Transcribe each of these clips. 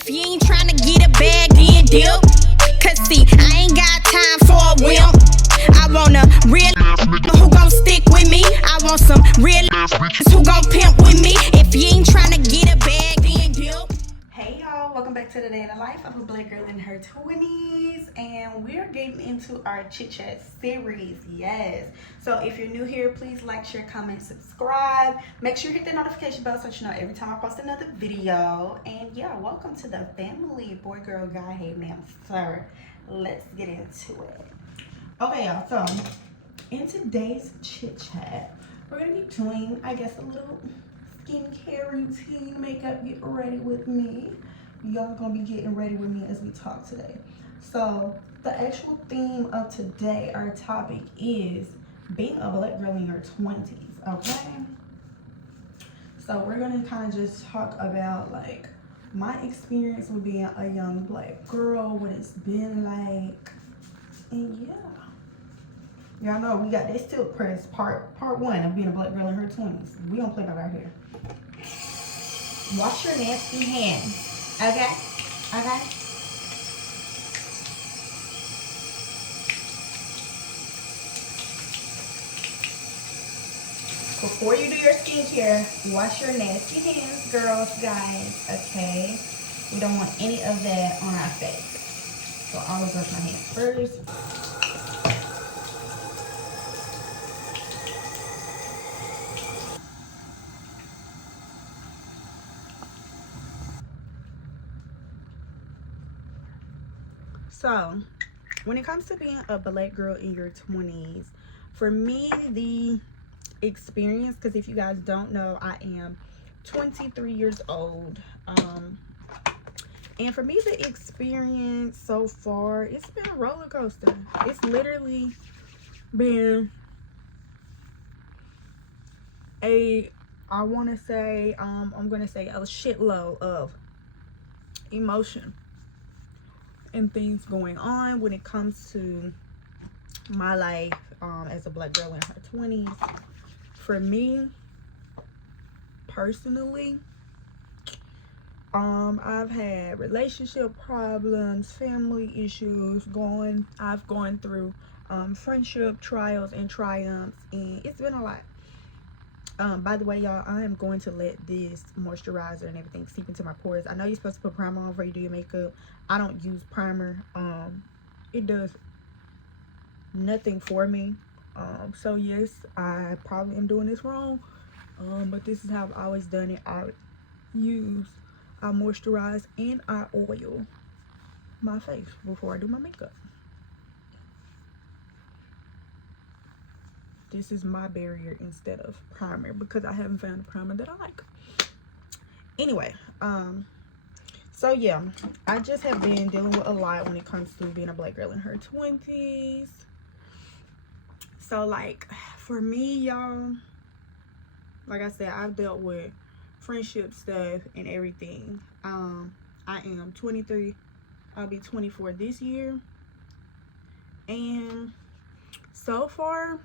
If you ain't trying to get a bag, then dip. Cause see, I ain't got time for a wimp. I want a real who gon' stick with me. I want some real who gon' pimp with me. If you ain't trying to get a bag, then dip. Hey y'all, welcome back to the day in the life of a black girl in her 20s, and we're getting into our chit chat series. Yes, so if you're new here, please like, share, comment, subscribe. Make sure you hit the notification bell so you know every time I post another video. And yeah, welcome to the family, boy, girl, guy. Hey ma'am, sir, let's get into it. Okay y'all, so in today's chit chat we're gonna be doing, I guess, a little skincare routine, makeup, get ready with me. Y'all gonna be getting ready with me as we talk today. So the actual theme of today, our topic is being a black girl in your 20s. Okay, so we're gonna kind of just talk about like my experience with being a young black girl, what it's been like, and yeah, y'all know we got this silk press part one of being a black girl in her 20s. We don't play about our hair. Wash your nasty hands, okay? Okay? Before you do your skincare, wash your nasty hands, girls, guys, okay? We don't want any of that on our face. So I always wash my hands first. So, when it comes to being a black girl in your 20s, for me, the experience, because if you guys don't know, I am 23 years old. And for me, the experience so far, it's been a roller coaster. It's literally been I'm going to say a shitload of emotion and things going on when it comes to my life as a black girl in her 20s. For me personally, I've had relationship problems, family issues, I've gone through friendship trials and triumphs, and it's been a lot. By the way, y'all, I am going to let this moisturizer and everything seep into my pores. I know you're supposed to put primer on before you do your makeup. I don't use primer. It does nothing for me. So yes, I probably am doing this wrong. But this is how I've always done it. I moisturize and I oil my face before I do my makeup. This is my barrier instead of primer because I haven't found a primer that I like. Anyway, so yeah, I just have been dealing with a lot when it comes to being a black girl in her 20s. So like for me, y'all, like I said, I've dealt with friendship stuff and everything. I am 23. I'll be 24 this year. And so far,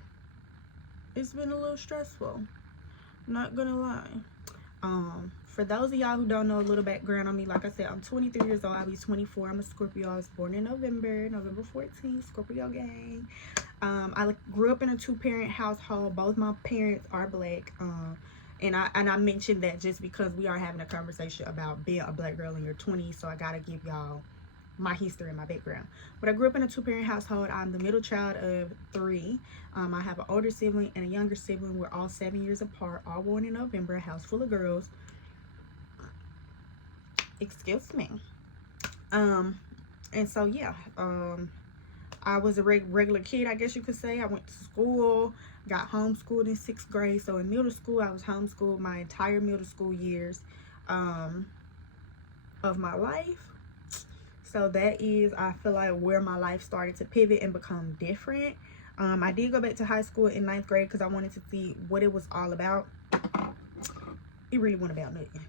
it's been a little stressful, not gonna lie. For those of y'all who don't know a little background on me, like I said, I'm 23 years old. I'll be 24. I'm a Scorpio. I was born in November 14th, Scorpio gang. I grew up in a two-parent household. Both my parents are black. And I mentioned that just because we are having a conversation about being a black girl in your 20s, so I gotta give y'all my history and my background. But I grew up in a two-parent household. I'm the middle child of 3. I have an older sibling and a younger sibling. We're all 7 years apart, all born in November. A house full of girls. Excuse me. And so yeah, I was a regular kid, I guess you could say. I went to school, got homeschooled in 6th grade. So in middle school, I was homeschooled my entire middle school years of my life. So that is, I feel like, where my life started to pivot and become different. I did go back to high school in 9th grade because I wanted to see what it was all about. It really wasn't about nothing.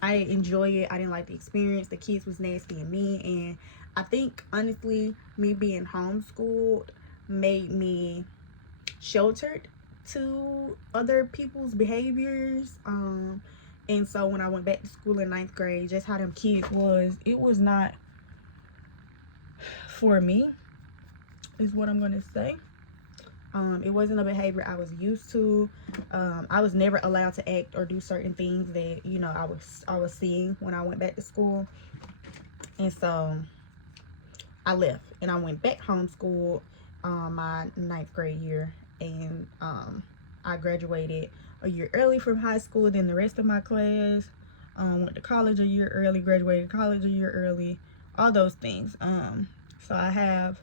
I didn't enjoy it. I didn't like the experience. The kids was nasty and mean. And I think, honestly, me being homeschooled made me sheltered to other people's behaviors. And so when I went back to school in 9th grade, just how them kids was, it was not for me, is what I'm gonna say. It wasn't a behavior I was used to. I was never allowed to act or do certain things that, you know, I was seeing when I went back to school. And so I left and I went back homeschooled my 9th grade year, and I graduated a year early from high school than the rest of my class. Went to college a year early, graduated college a year early, all those things. So I have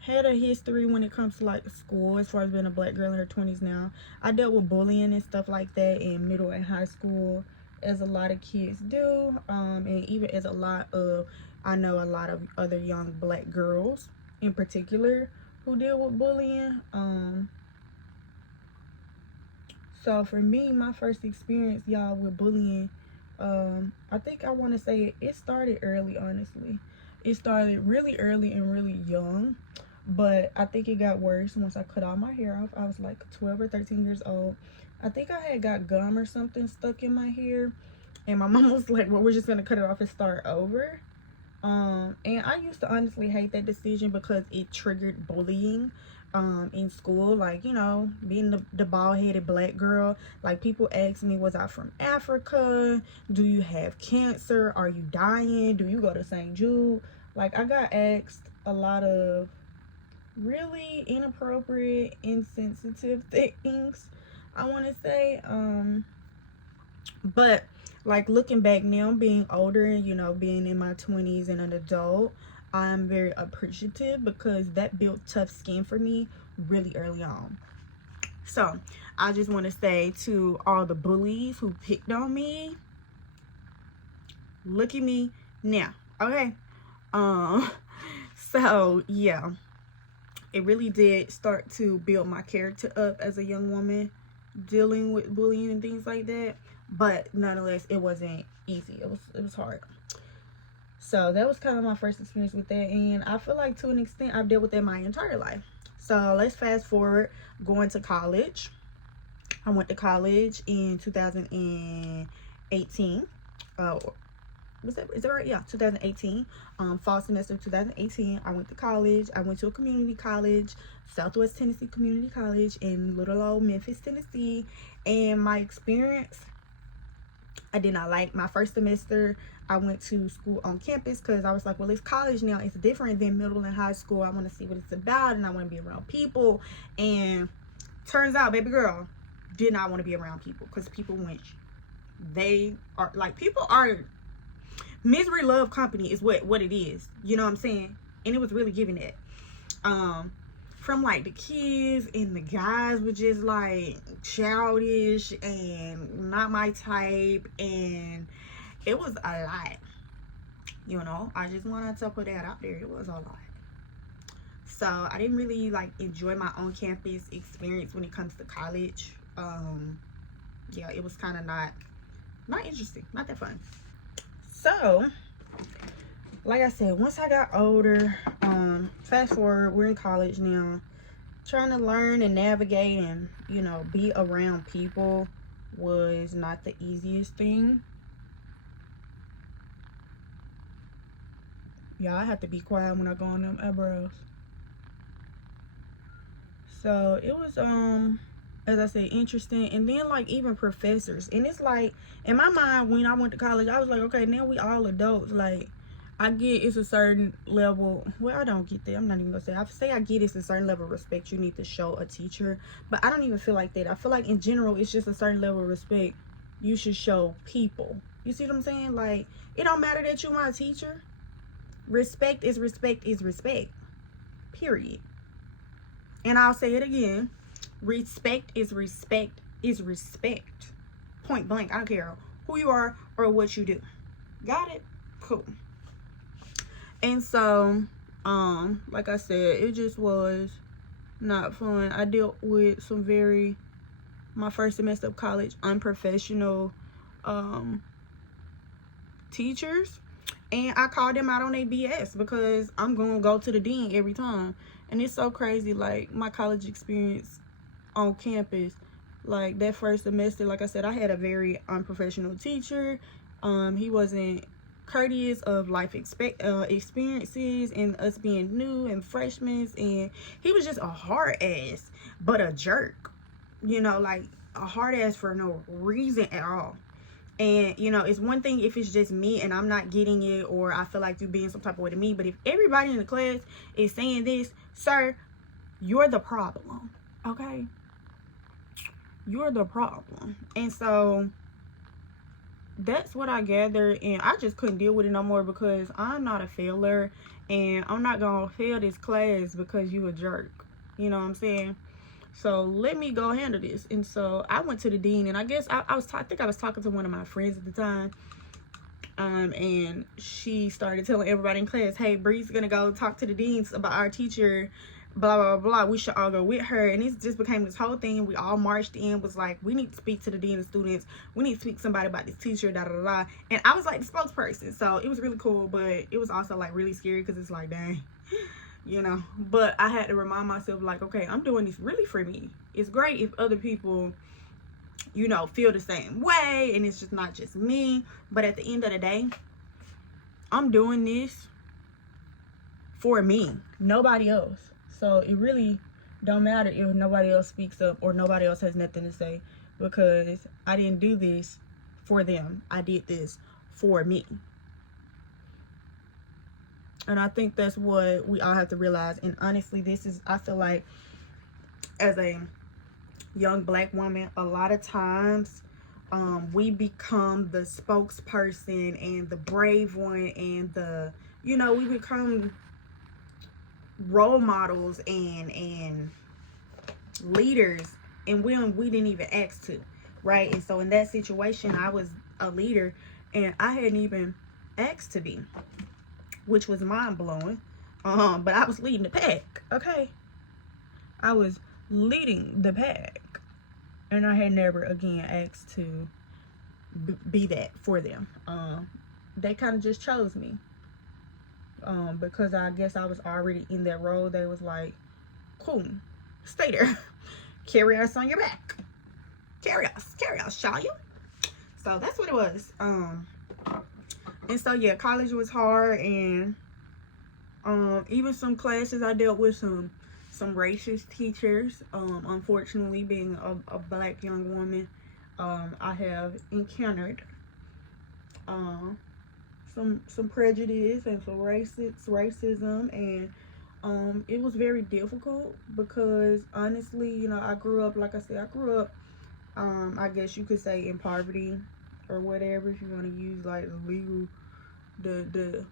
had a history when it comes to like school, as far as being a black girl in her 20s now. I dealt with bullying and stuff like that in middle and high school, as a lot of kids do, and even as I know a lot of other young black girls in particular who deal with bullying. So for me, my first experience, y'all, with bullying, I think I want to say it started early, honestly. It started really early and really young, but I think it got worse once I cut all my hair off. I was like 12 or 13 years old. I think I had got gum or something stuck in my hair, and my mom was like, well, we're just gonna cut it off and start over. And I used to honestly hate that decision because it triggered bullying in school. Like, you know, being the bald-headed black girl, like, people asked me, was I from Africa? Do you have cancer? Are you dying? Do you go to St. Jude? Like, I got asked a lot of really inappropriate, insensitive things, I want to say. But like, looking back now, being older, you know, being in my 20s and an adult, I'm very appreciative because that built tough skin for me really early on. So I just want to say to all the bullies who picked on me, look at me now, okay? So yeah, it really did start to build my character up as a young woman dealing with bullying and things like that. But nonetheless, it wasn't easy. It was hard. So that was kind of my first experience with that, and I feel like to an extent I've dealt with that my entire life. So let's fast forward, going to college. I went to college in 2018. Is that right? Yeah, 2018. Fall semester of 2018. I went to college. I went to a community college, Southwest Tennessee Community College in little old Memphis, Tennessee. And my experience, I did not like. My first semester, I went to school on campus because I was like, well, it's college now. It's different than middle and high school. I want to see what it's about, and I want to be around people. And turns out, baby girl, did not want to be around people because people wench. They are like, people are, misery love company is what it is. You know what I'm saying? And it was really giving that. From like the kids and the guys were just like childish and not my type, and it was a lot, you know. I just wanted to put that out there. It was a lot. So I didn't really like enjoy my own campus experience when it comes to college. Yeah, it was kind of not interesting, not that fun. So like I said, once I got older, fast forward, we're in college now, trying to learn and navigate and, you know, be around people was not the easiest thing. Yeah, I have to be quiet when I go on them eyebrows. So it was, as I said, interesting. And then like even professors, and it's like, in my mind, when I went to college, I was like, okay, now we all adults. Like, I get it's a certain level, well, I don't get that, I'm not even gonna say I get it's a certain level of respect you need to show a teacher, but I don't even feel like that. I feel like in general it's just a certain level of respect you should show people. You see what I'm saying? Like, it don't matter that you're my teacher. Respect is respect is respect, period. And I'll say it again, respect is respect is respect, point blank. I don't care who you are or what you do. Got it? Cool. And so, like I said, it just was not fun. I dealt with some my first semester of college, unprofessional teachers. And I called them out on their BS because I'm going to go to the dean every time. And it's so crazy, like, my college experience on campus, Like that first semester, like I said, I had a very unprofessional teacher. He wasn't courteous of life experiences and us being new and freshmen, and he was just a hard ass, but a jerk, you know, like a hard ass for no reason at all. And you know, it's one thing if it's just me and I'm not getting it, or I feel like you're being some type of way to me, but if everybody in the class is saying this, sir, you're the problem. Okay, you're the problem. And so that's what I gathered, and I just couldn't deal with it no more, because I'm not a failure, and I'm not gonna fail this class because you a jerk. You know what I'm saying? So let me go handle this. And so I went to the dean, and I guess I think I was talking to one of my friends at the time, and she started telling everybody in class, hey, Bree's gonna go talk to the deans about our teacher, blah blah blah, we should all go with her. And it just became this whole thing. We all marched in, was like, we need to speak to the dean of students, we need to speak to somebody about this teacher, da da da. And I was like the spokesperson, so it was really cool, but it was also like really scary, because it's like, dang, you know. But I had to remind myself, like, okay, I'm doing this really for me. It's great if other people, you know, feel the same way, and it's just not just me. But at the end of the day, I'm doing this for me, nobody else. So it really don't matter if nobody else speaks up or nobody else has nothing to say, because I didn't do this for them. I did this for me. And I think that's what we all have to realize. And honestly, this is, I feel like, as a young black woman, a lot of times we become the spokesperson and the brave one, and the, you know, we become role models and leaders, and we didn't even ask to, right? And so in that situation, I was a leader and I hadn't even asked to be, which was mind-blowing. But I was leading the pack. Okay, I was leading the pack, and I had never again asked to be that for them. They kind of just chose me, because I guess I was already in that role. They was like, cool, stay there, carry us on your back, carry us, shall you? So that's what it was. And so yeah, college was hard, and even some classes I dealt with some racist teachers. Unfortunately, being a black young woman, I have encountered some prejudice and some racism, and it was very difficult, because honestly, you know, I grew up, like I said, I guess you could say in poverty, or whatever, if you want to use like the legal, the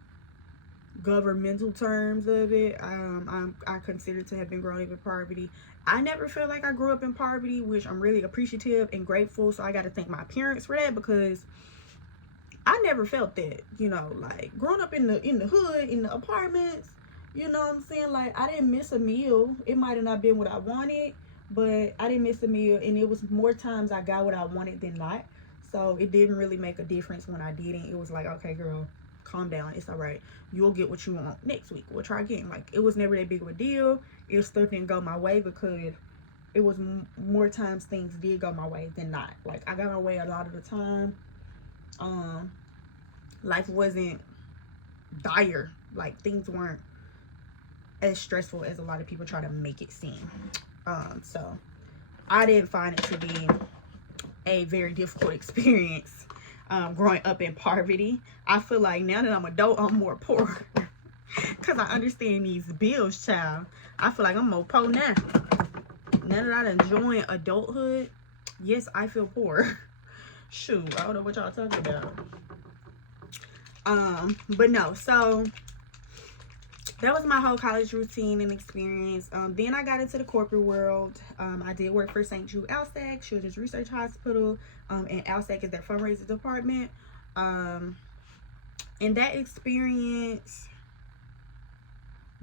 governmental terms of it. I consider to have been growing up in poverty. I never felt like I grew up in poverty, which I'm really appreciative and grateful. So I got to thank my parents for that, because I never felt that, you know, like growing up in the hood, in the apartments, you know what I'm saying? Like, I didn't miss a meal. It might have not been what I wanted, but I didn't miss a meal, and it was more times I got what I wanted than not. So it didn't really make a difference when I didn't. It was like, okay, girl, calm down. It's all right. You'll get what you want next week. We'll try again. Like, it was never that big of a deal. If stuff didn't go my way, because it was more times things did go my way than not. Like, I got my way a lot of the time. Life wasn't dire. Like, things weren't as stressful as a lot of people try to make it seem. So I didn't find it to be a very difficult experience growing up in poverty. I feel like now that I'm adult, I'm more poor, because I understand these bills, child. I feel like I'm more poor now. Now that I done joined adulthood, yes, I feel poor. Shoot, I don't know what y'all talking about. But no, so that was my whole college routine and experience. Then I got into the corporate world. I did work for St. Jude ALSAC, Children's Research Hospital, and ALSAC is their fundraising department. And that experience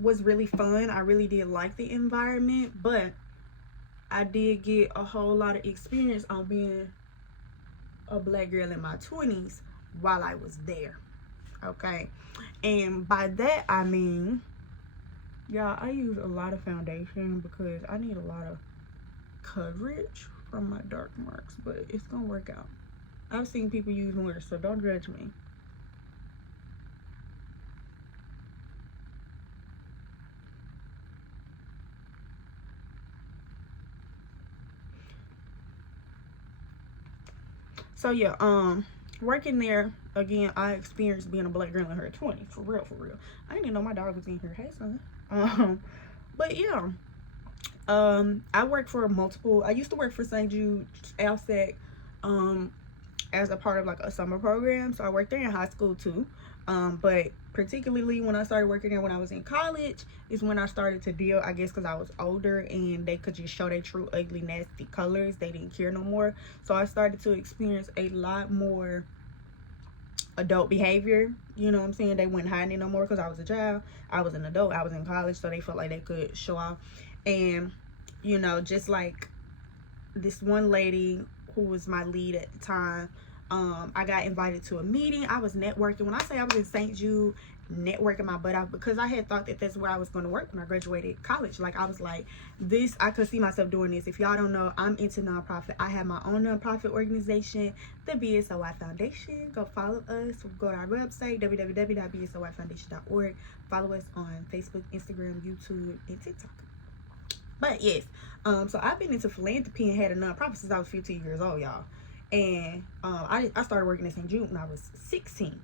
was really fun. I really did like the environment, but I did get a whole lot of experience on being a black girl in my 20s while I was there. Okay, and by that I mean, y'all, I use a lot of foundation because I need a lot of coverage from my dark marks, but it's gonna work out. I've seen people use more, so don't judge me. So yeah, working there again, I experienced being a black girl in her 20s, for real. I didn't even know my dog was in here. Hey son. But yeah, I worked for multiple. I used to work for St. Jude, LSAC, as a part of like a summer program. So I worked there in high school too. But particularly when I started working there when I was in college is when I started to deal, I guess because I was older and they could just show their true ugly nasty colors. They didn't care no more. So I started to experience a lot more adult behavior. You know what I'm saying? They weren't hiding it no more because I was a child. I was an adult. I was in college, so they felt like they could show off. And you know, just like this one lady who was my lead at the time, I got invited to a meeting. I was networking. When I say I was in St. Jude networking my butt off, because I had thought that that's where I was going to work when I graduated college. Like, I was like, this, I could see myself doing this. If y'all don't know, I'm into nonprofit. I have my own nonprofit organization, the BSOI Foundation. Go follow us. Go to our website, www.bsoifoundation.org. Follow us on Facebook, Instagram, YouTube, and TikTok. But yes, so I've been into philanthropy and had a nonprofit since I was 15 years old, y'all. And I started working at St. Jude when I was 16.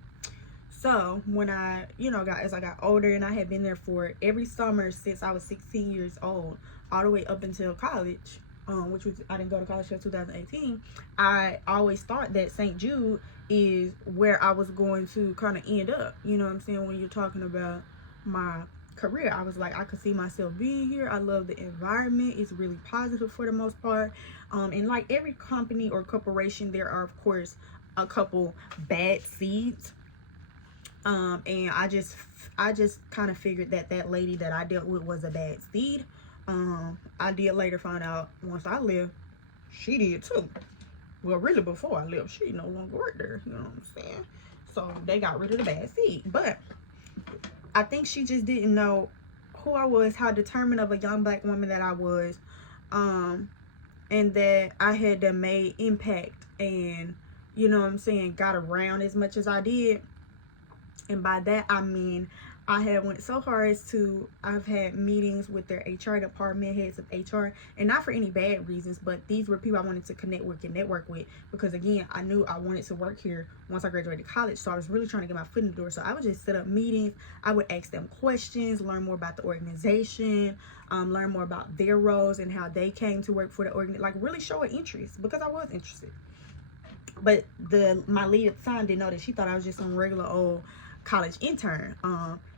So when I, you know, as I got older, and I had been there for every summer since I was 16 years old, all the way up until college, which was, I didn't go to college until 2018. I always thought that St. Jude is where I was going to kind of end up. You know what I'm saying? When you're talking about my career, I was like, I could see myself being here. I love the environment. It's really positive for the most part. And like every company or corporation, there are of course a couple bad seeds. And I just kind of figured that that lady that I dealt with was a bad seed. I did later find out once I left, she did too. Well, really before I left, she no longer worked there. You know what I'm saying? So they got rid of the bad seed. But I think she just didn't know who I was, how determined of a young black woman that I was, and that I had done made impact and, you know what I'm saying, got around as much as I did. And by that, I mean, I had went so hard as to, I've had meetings with their HR department, heads of HR, and not for any bad reasons, but these were people I wanted to connect with and network with, because again, I knew I wanted to work here once I graduated college. So I was really trying to get my foot in the door. So I would just set up meetings. I would ask them questions, learn more about the organization, learn more about their roles and how they came to work for the organization, like really show an interest, because I was interested. But my lead at the time didn't know that. She thought I was just some regular old college intern.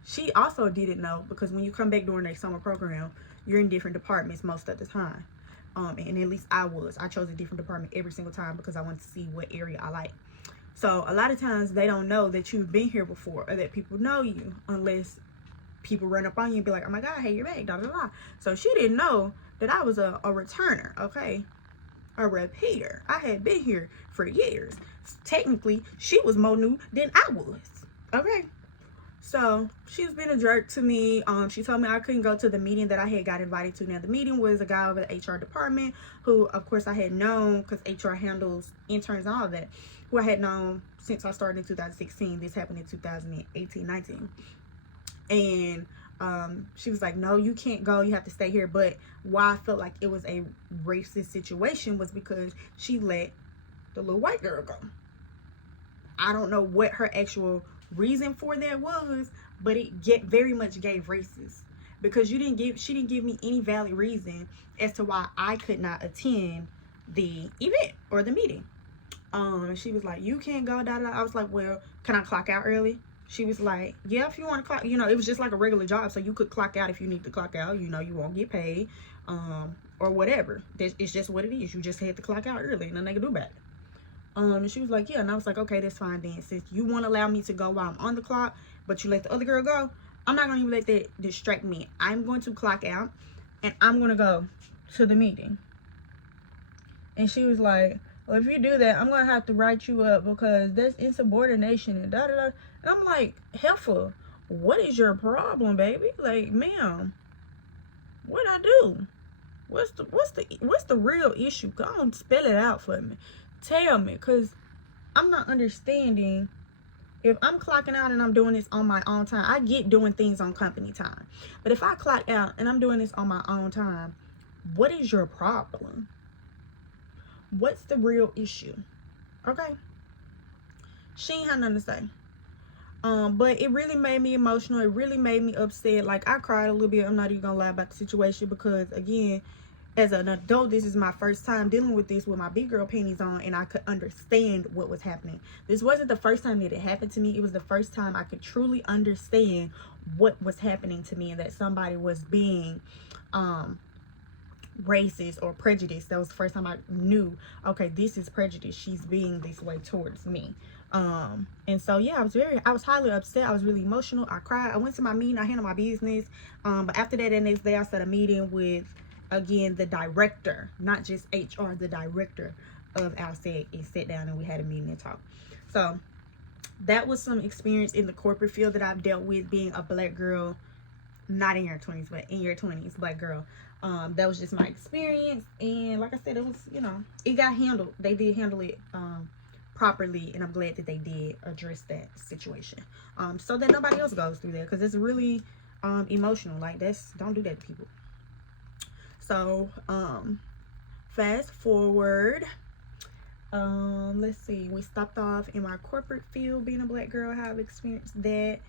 She also didn't know, because when you come back during their summer program, you're in different departments most of the time. And at least I chose a different department every single time because I wanted to see what area I like. So a lot of times they don't know that you've been here before, or that people know you, unless people run up on you and be like, oh my God, hey, you're back, da da da. So she didn't know that I was a returner, okay? A repeater. I had been here for years. Technically, she was more new than I was. Okay, so she's been a jerk to me. She told me I couldn't go to the meeting that I had got invited to. Now the meeting was a guy over the HR department, who of course I had known, because HR handles interns and all of that, who I had known since I started in 2016. This happened in 2018-19. And she was like, no, you can't go, you have to stay here. But why I felt like it was a racist situation was because she let the little white girl go. I don't know what her actual reason for that was, but it very much gave racist, because she didn't give me any valid reason as to why I could not attend the event or the meeting. She was like, you can't go, da da. I was like, well, can I clock out early? She was like, yeah, if you want to clock, you know, it was just like a regular job, so you could clock out if you need to clock out, you know, you won't get paid, or whatever. It's just what it is. You just had to clock out early, and nothing they can do about it. And she was like, yeah. And I was like, okay, that's fine then. Since you won't allow me to go while I'm on the clock, but you let the other girl go, I'm not going to even let that distract me. I'm going to clock out, and I'm going to go to the meeting. And she was like, well, if you do that, I'm going to have to write you up, because that's insubordination and da-da-da. And I'm like, helpful, what is your problem, baby? Like, ma'am, what'd I do? What's the real issue? Go on, spell it out for me. Tell me, because I'm not understanding. If I'm clocking out and I'm doing this on my own time, I get doing things on company time. But if I clock out and I'm doing this on my own time, what is your problem? What's the real issue? Okay. She ain't had nothing to say. But it really made me emotional. It really made me upset. Like, I cried a little bit. I'm not even gonna lie about the situation, because again, as an adult, this is my first time dealing with this with my big girl panties on, and I could understand what was happening. This wasn't the first time that it happened to me. It was the first time I could truly understand what was happening to me, and that somebody was being racist or prejudiced. That was the first time I knew, okay, this is prejudice. She's being this way towards me. And so yeah, I was highly upset. I was really emotional. I cried. I went to my meeting. I handled my business. But after that, the next day, I set a meeting with, again, the director, not just HR, the director of our set, and sat down and we had a meeting and talk. So that was some experience in the corporate field that I've dealt with, being a black girl, not in your 20s, but in your 20s, black girl. That was just my experience. And like I said, it was, you know, it got handled. They did handle it properly, and I'm glad that they did address that situation, so that nobody else goes through that, because it's really emotional. Like, don't do that to people. So fast forward, let's see, we stopped off in my corporate field, being a black girl, how I've experienced that.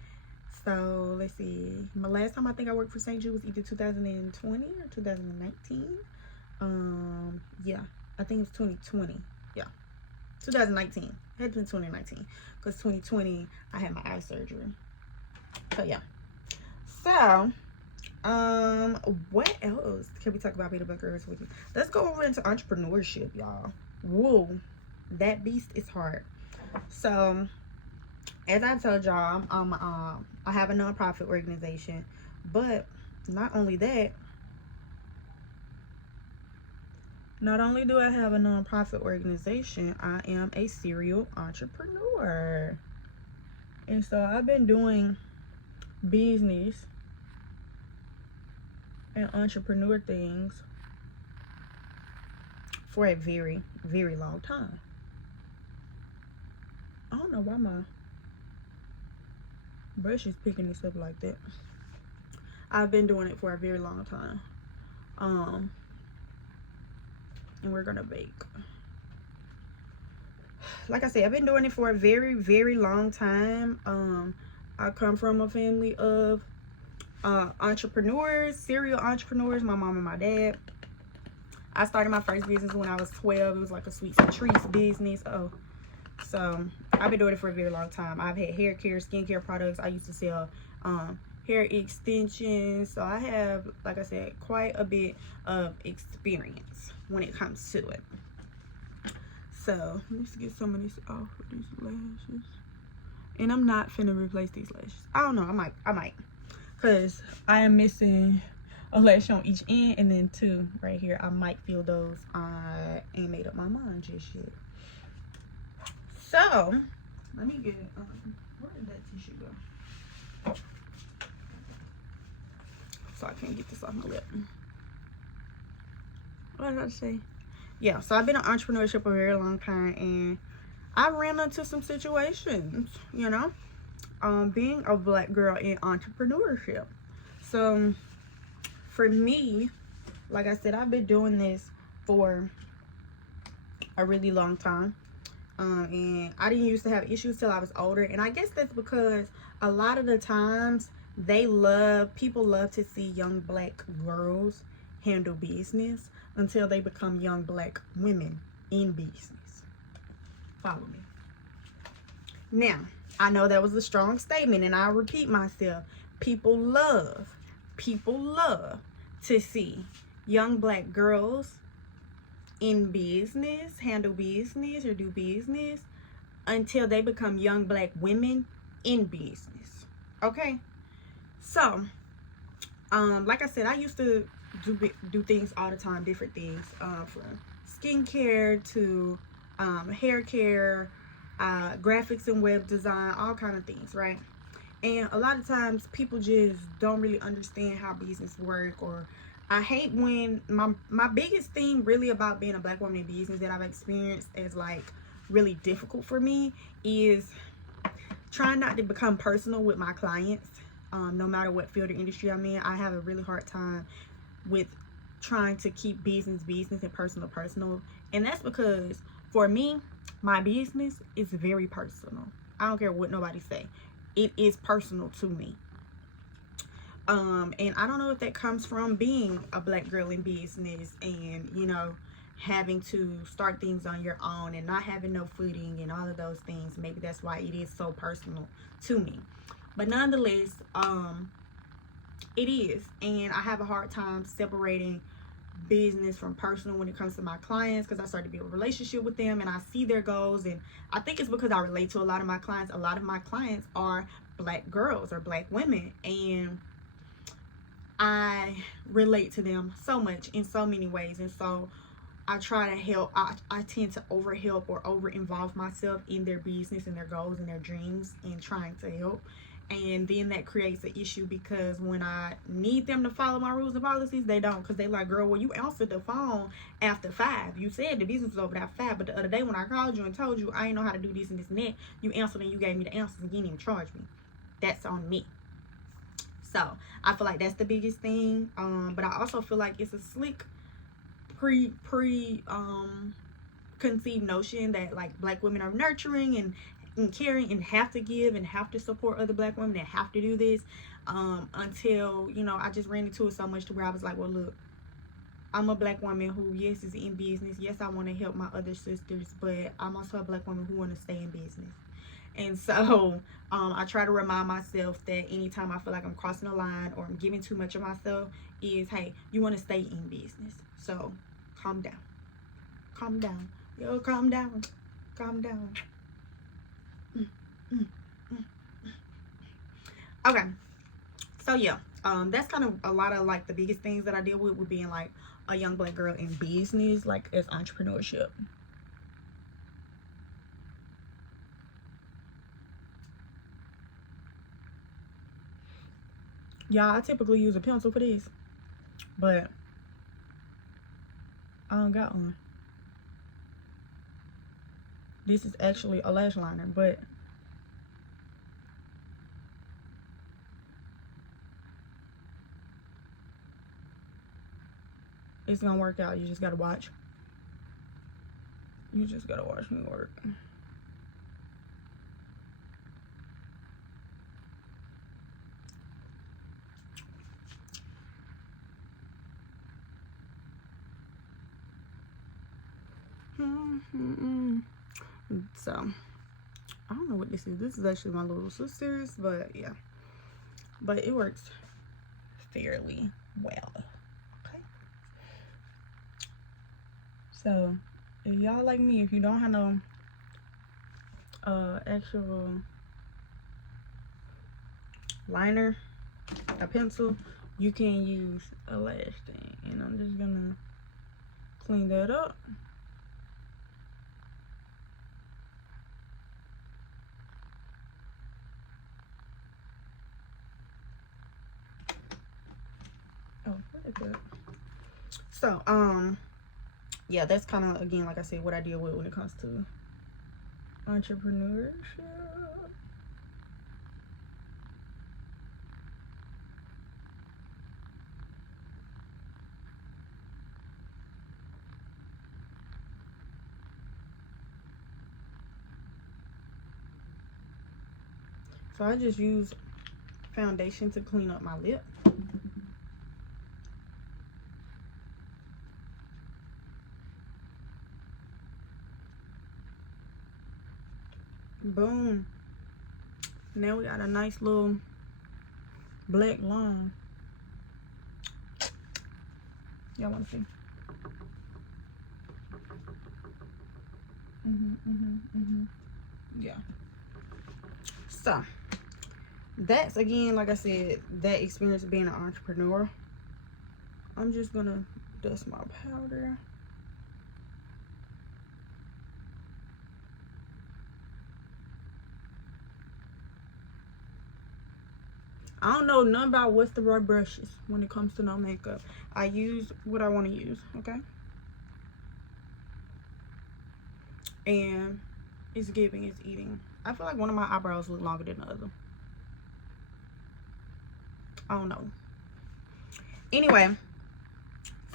So let's see, my last time I think I worked for St. Jude was either 2020 or 2019. Yeah, I think it was 2020. Yeah, 2019. It had been 2019, because 2020 I had my eye surgery. So yeah. So what else can we talk about being a black girl with you? Let's go over into entrepreneurship, y'all. Whoa, that beast is hard. So as I told y'all, I have a nonprofit organization, but not only that, not only do I have a nonprofit organization, I am a serial entrepreneur. And so I've been doing business and entrepreneur things for a very, very long time. I don't know why my brush is picking this up like that. I've been doing it for a very long time. And we're gonna bake. Like I said, I've been doing it for a very, very long time. I come from a family of entrepreneurs, serial entrepreneurs, my mom and my dad. I started my first business when I was 12. It was like a sweets and treats business. So I've been doing it for a very long time. I've had hair care, skincare products. I used to sell hair extensions. So I have, like I said, quite a bit of experience when it comes to it. So let's get some of this off with these lashes. And I'm not finna replace these lashes. I don't know, I might. Cause I am missing a lash on each end, and then two right here. I might feel those. I ain't made up my mind just yet. So let me get it. Where did that tissue go? So I can't get this off my lip. What did I say? Yeah, so I've been in entrepreneurship for a very long time, and I ran into some situations, you know, being a black girl in entrepreneurship. So for me, like I said, I've been doing this for a really long time. And I didn't used to have issues till I was older. And I guess that's because a lot of the times people love to see young black girls handle business until they become young black women in business. Follow me. Now, I know that was a strong statement, and I'll repeat myself. People love to see young black girls in business, handle business, or do business until they become young black women in business. Okay? So, like I said, I used to do things all the time, different things, from skincare to hair care, graphics and web design, all kind of things, right? And a lot of times people just don't really understand how business work, or I hate when my biggest thing really about being a black woman in business that I've experienced as like really difficult for me is trying not to become personal with my clients. No matter what field or industry I'm in, I have a really hard time with trying to keep business and personal. And that's because for me, my business is very personal. I don't care what nobody say. It is personal to me. And I don't know if that comes from being a black girl in business and, you know, having to start things on your own and not having no footing and all of those things. Maybe that's why it is so personal to me. But nonetheless, it is. And I have a hard time separating business from personal when it comes to my clients, because I started to build a relationship with them and I see their goals, and I think it's because I relate to a lot of my clients. A lot of my clients are black girls or black women, and I relate to them so much in so many ways. And so I try to help. I tend to over help or over involve myself in their business and their goals and their dreams and trying to help. And then that creates an issue, because when I need them to follow my rules and policies, they don't, because they like, girl, well, you answered the phone after 5. You said the business was over after 5, but the other day when I called you and told you I ain't know how to do this and this and that, you answered and you gave me the answers and you didn't even charge me. That's on me. So I feel like that's the biggest thing. But I also feel like it's a slick conceived notion that like black women are nurturing and caring and have to give and have to support other black women that have to do this, until, you know, I just ran into it so much to where I was like, well, look, I'm a black woman who, yes, is in business. Yes, I want to help my other sisters, but I'm also a black woman who want to stay in business. And so I try to remind myself that anytime I feel like I'm crossing a line or I'm giving too much of myself is, hey, you want to stay in business, so calm down. Calm down. Yo, calm down. Calm down. Okay, so yeah, that's kind of a lot of like the biggest things that I deal with being like a young black girl in business, like as entrepreneurship. Yeah, I typically use a pencil for this, but I don't got one. This is actually a lash liner, but it's gonna work out. You just gotta watch. You just gotta watch me work. So I don't know what this is. This is actually my little sister's, but yeah, but it works fairly well. Okay, so if y'all like me, if you don't have no actual liner, a pencil, you can use a lash thing, and I'm just gonna clean that up. Oh, what is that? So yeah, that's kind of, again, like I said, what I deal with when it comes to entrepreneurship. So I just use foundation to clean up my lip. Boom. Now we got a nice little black line. Y'all want to see? Yeah. So that's, again, like I said, that experience of being an entrepreneur. I'm just gonna dust my powder. I don't know nothing about what's the right brushes when it comes to no makeup. I use what I want to use, okay? And it's giving, it's eating. I feel like one of my eyebrows look longer than the other. I don't know. Anyway,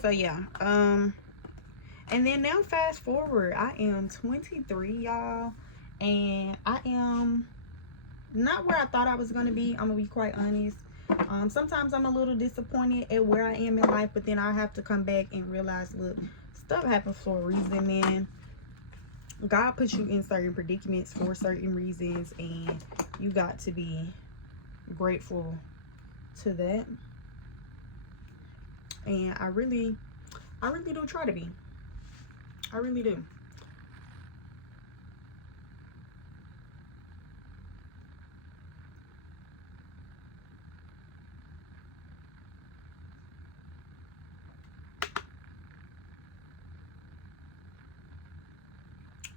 so yeah. And then now fast forward, I am 23, y'all. And I am not where I thought I was going to be. I'm going to be quite honest. Sometimes I'm a little disappointed at where I am in life, but then I have to come back and realize, look, stuff happens for a reason, man. God puts you in certain predicaments for certain reasons, and you got to be grateful to that. And I really do try to be. I really do.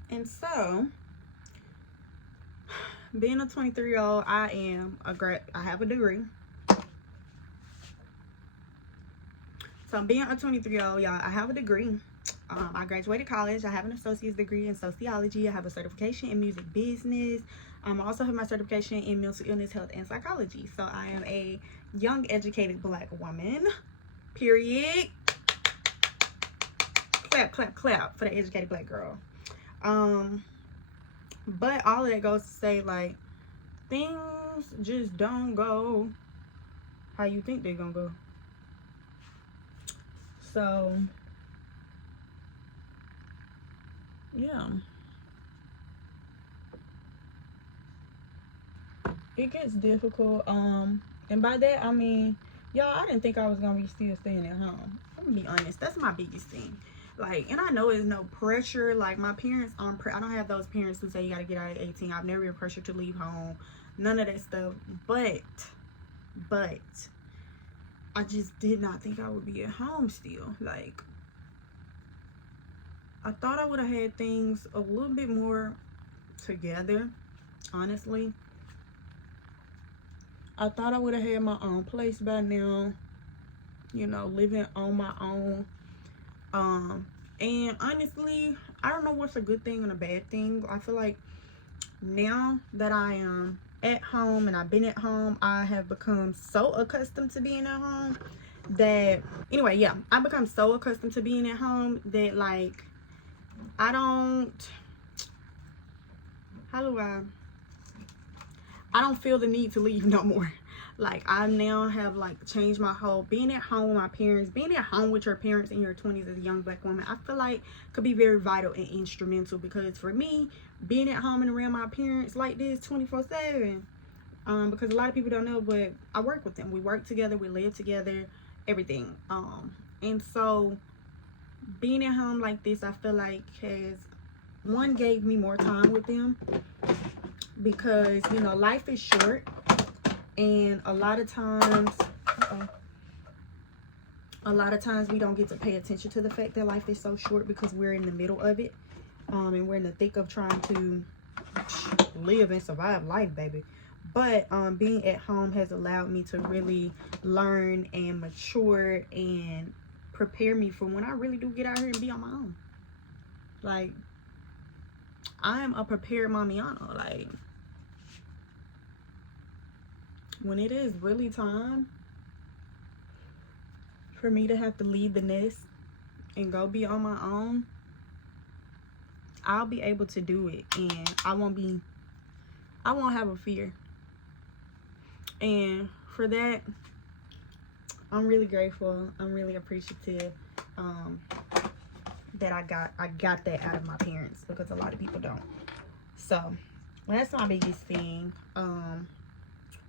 And so, being a 23-year-old, I have a degree. So being a 23-year-old, y'all, I have a degree. I graduated college. I have an associate's degree in sociology. I have a certification in music business. I also have my certification in mental illness, health, and psychology. So I am a young, educated Black woman. Period. Clap, clap, clap for the educated Black girl. But all of that goes to say, like, things just don't go how you think they're gonna go. So yeah, it gets difficult. And by that I mean, y'all, I didn't think I was gonna be still staying at home. I'm gonna be honest, that's my biggest thing. Like, and I know it's no pressure. Like, my parents aren't I don't have those parents who say you gotta get out at 18. I've never been pressured to leave home, none of that stuff. But I just did not think I would be at home still. Like, I thought I would have had things a little bit more together, honestly. I thought I would have had my own place by now, you know, living on my own. And honestly, I don't know what's a good thing and a bad thing. I feel like now that I am at home and I've been at home, I have become so accustomed to being at home that, anyway, yeah, I become so accustomed to being at home that, like, I don't feel the need to leave no more. Like, I now have, like, changed my whole being at home with my parents, being at home with your parents in your 20s as a young Black woman. I feel like could be very vital and instrumental, because for me, being at home and around my parents like this 24/7, because a lot of people don't know, but I work with them. We work together, we live together, everything. And so being at home like this, I feel like gave me more time with them, because, you know, life is short. And a lot of times we don't get to pay attention to the fact that life is so short, because we're in the middle of it. And we're in the thick of trying to live and survive life, baby. But being at home has allowed me to really learn and mature and prepare me for when I really do get out here and be on my own. Like, I am a prepared mamiana. Like, when it is really time for me to have to leave the nest and go be on my own, I'll be able to do it, and I won't have a fear. And for that, I'm really grateful. I'm really appreciative that I got that out of my parents, because a lot of people don't. So that's my biggest thing.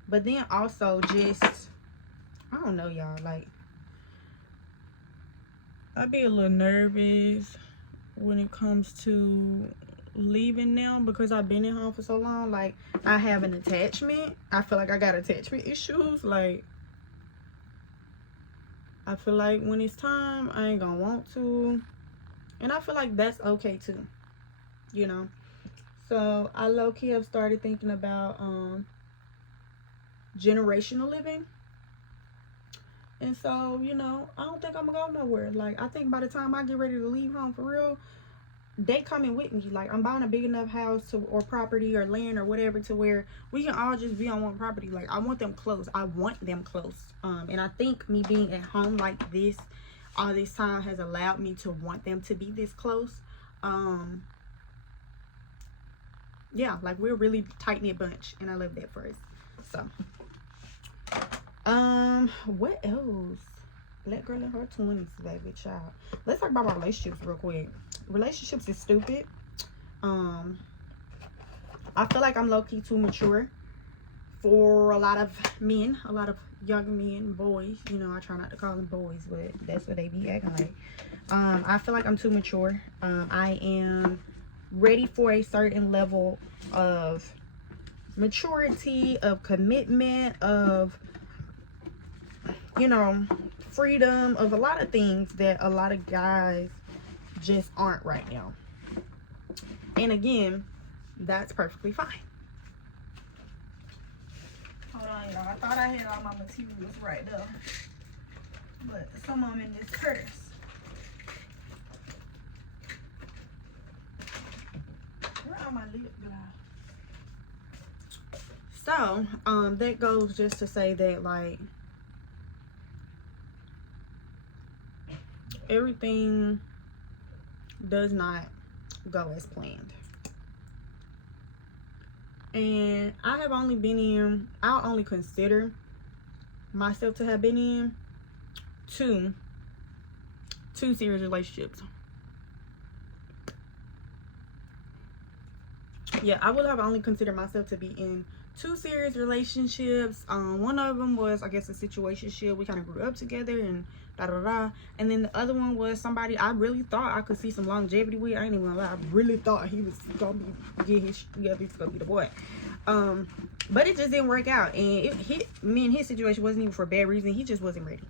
But then also just, I don't know, y'all, like, I be a little nervous when it comes to leaving now, because I've been at home for so long. Like, I have an attachment. I feel like I got attachment issues. Like, I feel like when it's time, I ain't gonna want to. And I feel like that's okay too, you know. So I low-key have started thinking about generational living. And so, you know, I don't think I'm gonna go nowhere. Like, I think by the time I get ready to leave home for real, they coming with me. Like, I'm buying a big enough house or property or land or whatever to where we can all just be on one property. Like, I want them close. I want them close. And I think me being at home like this all this time has allowed me to want them to be this close. Yeah, like, we're a really tight-knit bunch, and I love that for us. So what else? Black girl in her 20s, baby, child. Let's talk about my relationships real quick. Relationships is stupid. I feel like I'm low-key too mature for a lot of men, a lot of young men, boys. You know, I try not to call them boys, but that's what they be acting like. I feel like I'm too mature. I am ready for a certain level of maturity, of commitment, of, you know, freedom, of a lot of things that a lot of guys just aren't right now. And again, that's perfectly fine. Hold on, y'all. I thought I had all my materials right there, but some of them in this purse. Where are my lip gloss? So, that goes just to say that, like, everything does not go as planned. And I have only been in, I'll only consider myself to have been in two serious relationships. Yeah, I would have only considered myself to be in 2 serious relationships. One of them was, I guess, a situationship. We kind of grew up together and da-da-da. And then the other one was somebody I really thought I could see some longevity with. I ain't even gonna lie. I really thought he was gonna get his shit together. He's gonna be the boy. But it just didn't work out. And me and his situation wasn't even for a bad reason. He just wasn't ready.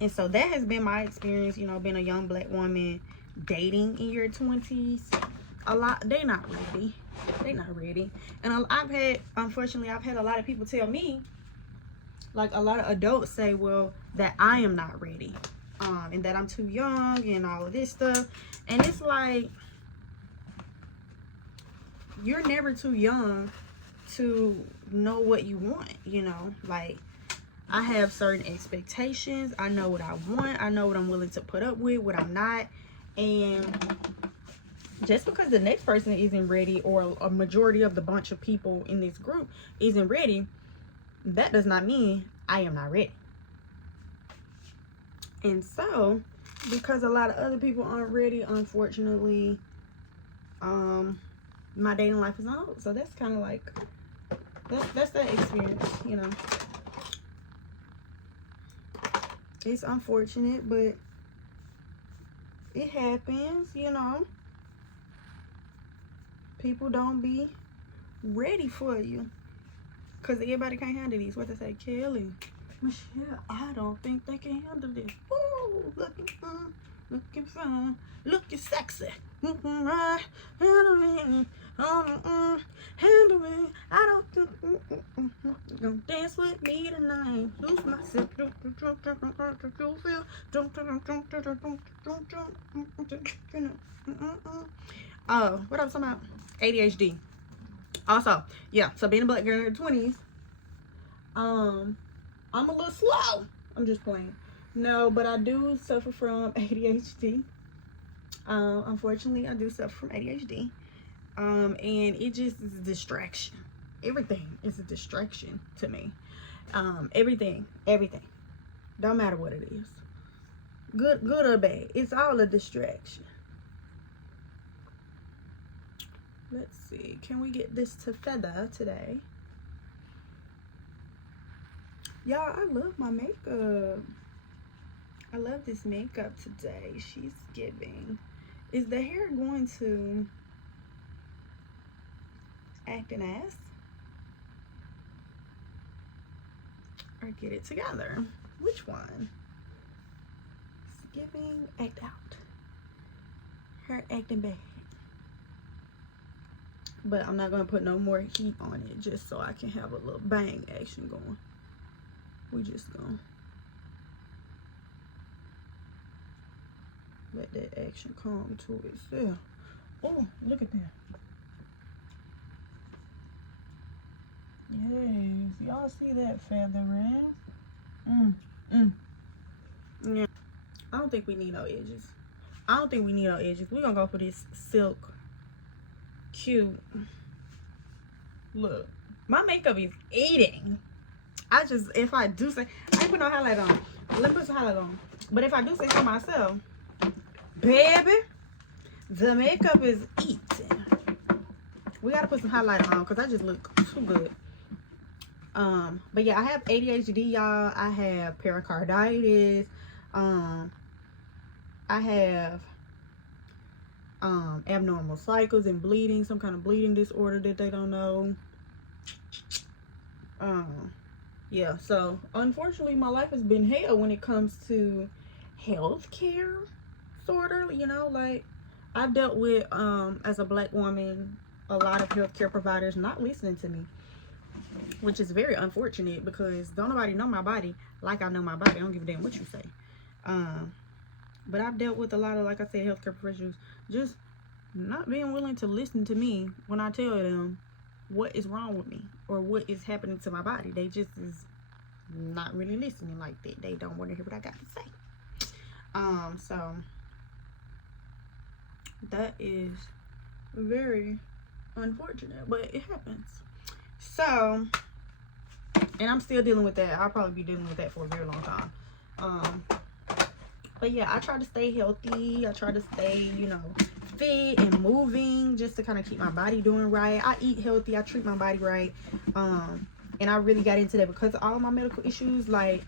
And so that has been my experience, you know, being a young black woman dating in your 20s. A lot, they're not ready. And unfortunately, I've had a lot of people tell me, like, a lot of adults say, well, that I am not ready, and that I'm too young and all of this stuff. And it's like, you're never too young to know what you want, you know. Like, I have certain expectations. I know what I want. I know what I'm willing to put up with, what I'm not. And just because the next person isn't ready, or a majority of the bunch of people in this group isn't ready, that does not mean I am not ready. And so, because a lot of other people aren't ready, unfortunately, my dating life is on hold. So that's kind of like, that's that experience, you know. It's unfortunate, but it happens, you know. People don't be ready for you, because everybody can't handle these. What they say, Kelly, Michelle, I don't think they can handle this. Ooh, looking fine, looking fine, looking sexy. Handle me, handle me. I don't think gonna dance with me tonight. Lose myself. Oh, what I was talking about? ADHD. Also, yeah, so being a black girl in her 20s, I'm a little slow. I'm just playing. No, but I do suffer from ADHD. Unfortunately, I do suffer from ADHD. And it just is a distraction. Everything is a distraction to me. Everything. Don't matter what it is. Good or bad. It's all a distraction. Let's see. Can we get this to feather today? Y'all, I love my makeup. I love this makeup today. She's giving. Is the hair going to act an ass? Or get it together? Which one? It's giving act out. Her acting bad. but I'm not gonna put no more heat on it, just so I can have a little bang action going. We just gonna let that action come to itself. Oh, look at that. Yes, y'all see that feathering? Yeah, I don't think we need no edges. We're gonna go for this silk cute. Look, my makeup is eating. If I do say, I ain't put no highlight on. Let me put some highlight on. But if I do say so myself, baby, the makeup is eating. We gotta put some highlight on because I just look too good. But yeah, I have ADHD, y'all. I have pericarditis. I have abnormal cycles and bleeding, some kind of bleeding disorder that they don't know. Yeah, so unfortunately my life has been hell when it comes to healthcare, sort of, you know. Like, I've dealt with as a black woman, a lot of healthcare providers not listening to me, which is very unfortunate because don't nobody know my body like I know my body. I don't give a damn what you say. But I've dealt with a lot of, like I said, healthcare professionals just not being willing to listen to me when I tell them what is wrong with me or what is happening to my body. They just is not really listening like that. They don't want to hear what I got to say. So that is very unfortunate, but it happens. So, and I'm still dealing with that. I'll probably be dealing with that for a very long time. But yeah, I try to stay healthy. I try to stay, you know, fit and moving just to kind of keep my body doing right. I eat healthy. I treat my body right. And I really got into that because of all of my medical issues. Like,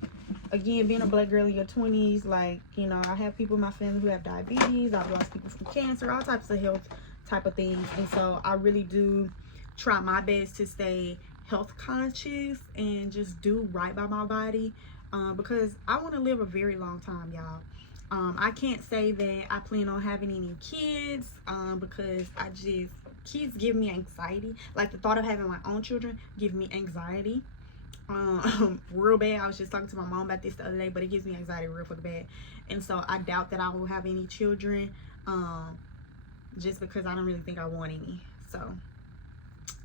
again, being a black girl in your 20s, like, you know, I have people in my family who have diabetes. I've lost people from cancer, all types of health type of things. And so I really do try my best to stay health conscious and just do right by my body, because I want to live a very long time, y'all. I can't say that I plan on having any kids, because kids give me anxiety. Like, the thought of having my own children give me anxiety, real bad. I was just talking to my mom about this the other day, but it gives me anxiety real fucking bad. And so I doubt that I will have any children, just because I don't really think I want any. So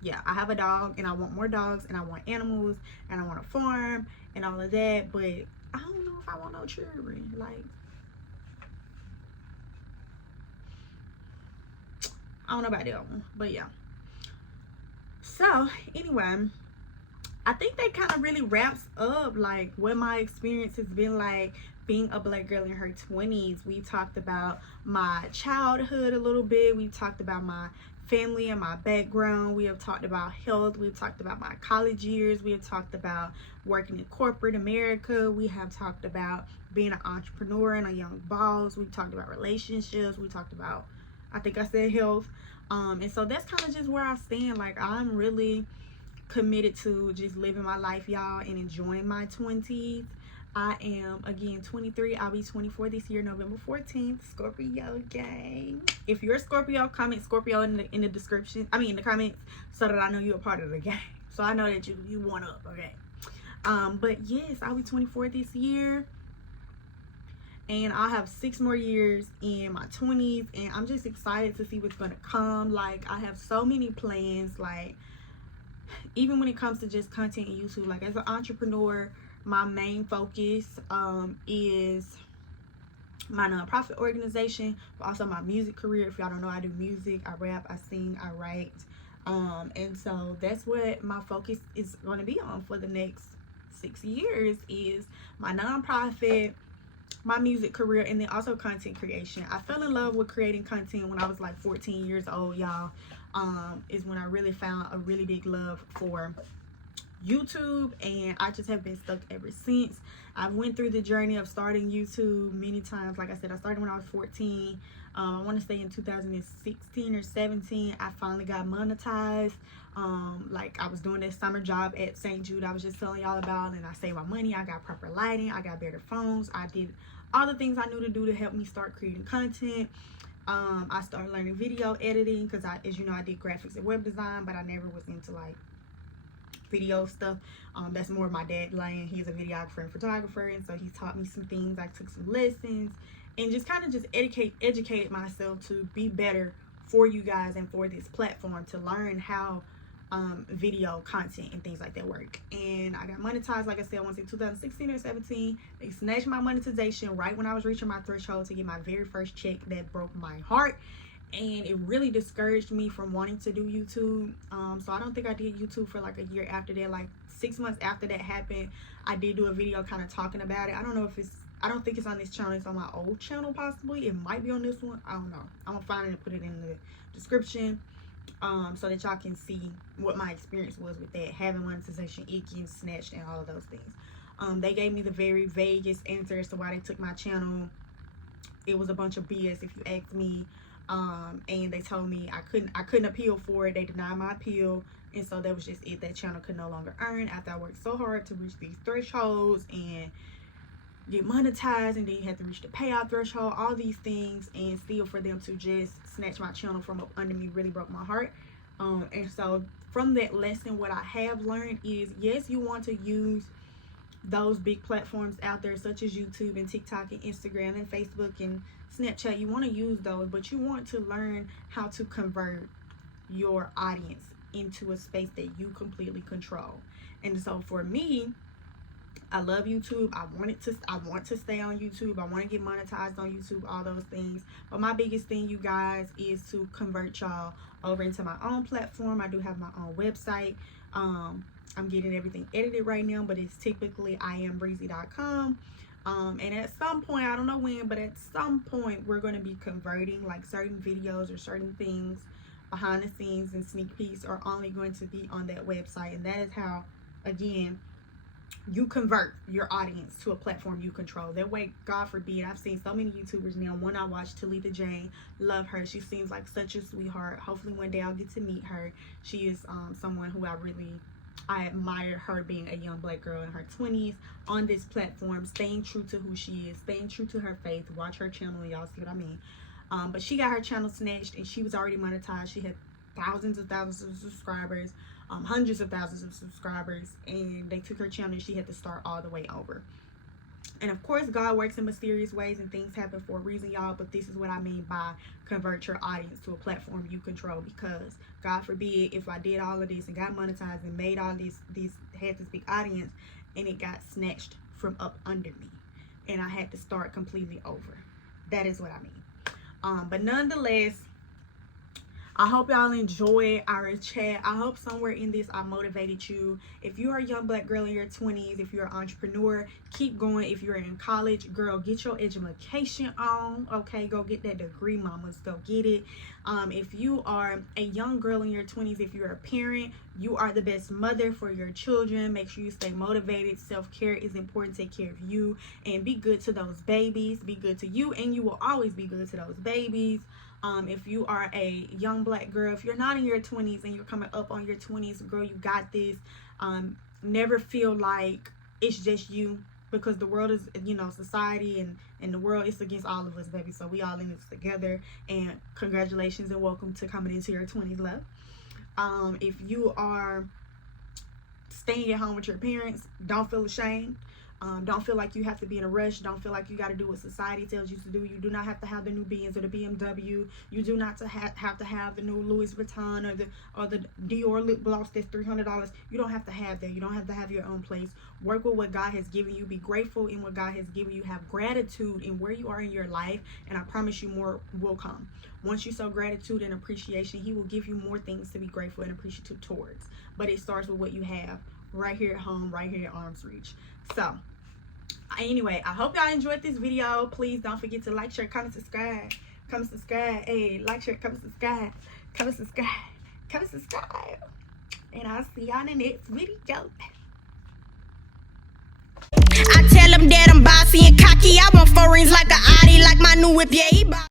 yeah, I have a dog and I want more dogs and I want animals and I want a farm and all of that, but I don't know if I want no children. Like, I don't know about that one, but yeah. So anyway, I think that kind of really wraps up like what my experience has been like being a black girl in her 20s. We talked about my childhood a little bit. We talked about my family and my background. We have talked about health. We've talked about my college years. We have talked about working in corporate America. We have talked about being an entrepreneur and a young boss. We've talked about relationships. We talked about, I think I said health. And so that's kind of just where I stand. Like, I'm really committed to just living my life, y'all, and enjoying my 20s. I am, again, 23. I'll be 24 this year, November 14th. Scorpio gang. If you're a Scorpio, comment Scorpio in the description. I mean, in the comments, so that I know you're a part of the gang. So I know that you want up, okay? But yes, I'll be 24 this year. And I'll have 6 more years in my 20s. And I'm just excited to see what's going to come. Like, I have so many plans. Like, even when it comes to just content and YouTube. Like, as an entrepreneur, my main focus is my nonprofit organization, but also my music career. If y'all don't know, I do music, I rap, I sing, I write. And so that's what my focus is going to be on for the next 6 years, is my nonprofit, my music career, and then also content creation. I fell in love with creating content when I was like 14 years old, y'all. Is when I really found a really big love for YouTube, and I just have been stuck ever since. I went through the journey of starting YouTube many times. Like I said, I started when I was 14. I want to say in 2016 or 17 I finally got monetized. Like, I was doing this summer job at St. Jude I was just telling y'all about, and I saved my money. I got proper lighting, I got better phones, I did all the things I knew to do to help me start creating content. I started learning video editing because as you know, I did graphics and web design, but I never was into like video stuff. That's more my dad lane. He's a videographer and photographer, and so he taught me some things. I took some lessons and just kind of just educated myself to be better for you guys and for this platform, to learn how video content and things like that work. And I got monetized, like I said, I want to say 2016 or 17. They snatched my monetization right when I was reaching my threshold to get my very first check. That broke my heart, and it really discouraged me from wanting to do YouTube. So I don't think I did YouTube for like a year after that. Like 6 months after that happened, I did do a video kind of talking about it. I don't think it's on this channel. It's on my old channel possibly. It might be on this one. I don't know. I'm gonna find it and put it in the description, so that y'all can see what my experience was with that, having monetization, it getting snatched, and all of those things. They gave me the very vaguest answer as to why they took my channel. It was a bunch of BS, if you ask me. And they told me I couldn't appeal for it. They denied my appeal, and so that was just it. That channel could no longer earn after I worked so hard to reach these thresholds and get monetized, and then you have to reach the payout threshold, all these things, and still for them to just snatch my channel from up under me really broke my heart. And so from that lesson, what I have learned is, yes, you want to use those big platforms out there such as YouTube and TikTok and Instagram and Facebook and Snapchat. You want to use those, but you want to learn how to convert your audience into a space that you completely control. And so for me, I love YouTube. I want to stay on YouTube. I want to get monetized on YouTube, all those things. But my biggest thing, you guys, is to convert y'all over into my own platform. I do have my own website. I'm getting everything edited right now, but it's typically IamBreeZe.com. And at some point, I don't know when, but at some point we're going to be converting like certain videos or certain things behind the scenes and sneak peeks are only going to be on that website. And that is how, again, you convert your audience to a platform you control. That way, God forbid, I've seen so many YouTubers now. One I watched, Talitha Jane, love her. She seems like such a sweetheart. Hopefully one day I'll get to meet her. She is someone who I admire, her being a young black girl in her 20s on this platform, staying true to who she is, staying true to her faith. Watch her channel and y'all see what I mean. But she got her channel snatched, and she was already monetized. She had thousands of subscribers, hundreds of thousands of subscribers, and they took her channel and she had to start all the way over. And of course, God works in mysterious ways and things happen for a reason, y'all. But this is what I mean by convert your audience to a platform you control. Because God forbid, if I did all of this and got monetized and made all had this big audience, and it got snatched from up under me and I had to start completely over. That is what I mean. But nonetheless, I hope y'all enjoy our chat. I hope somewhere in this I motivated you. If you're a young black girl in your 20s, if you're an entrepreneur, keep going. If you're in college, girl, get your education on. Okay, go get that degree, mamas. Go get it. If you are a young girl in your 20s, if you're a parent, you are the best mother for your children. Make sure you stay motivated. Self-care is important. Take care of you and be good to those babies. Be good to you, and you will always be good to those babies. If you are a young black girl, if you're not in your 20s and you're coming up on your 20s, girl, you got this. Never feel like it's just you, because the world is, you know, society and the world is against all of us, baby. So we all in this together. And congratulations and welcome to coming into your 20s, love. If you are staying at home with your parents, don't feel ashamed. Don't feel like you have to be in a rush. Don't feel like you got to do what society tells you to do. You do not have to have the new Benz or the BMW. You do not have to have the new Louis Vuitton or the Dior lip gloss that's $300. You don't have to have that. You don't have to have your own place. Work with what God has given you. Be grateful in what God has given you. Have gratitude in where you are in your life, and I promise you more will come. Once you show gratitude and appreciation, He will give you more things to be grateful and appreciative towards. But it starts with what you have right here at home, right here at arm's reach. So anyway, I hope y'all enjoyed this video. Please don't forget to like, share, comment, subscribe. Comment, subscribe. Hey, like, share, comment, subscribe. Comment, subscribe. Comment, subscribe. And I'll see y'all in the next video. I tell them that I'm bossy and cocky. I want foreigns like a Audi, like my new whip, yeah, he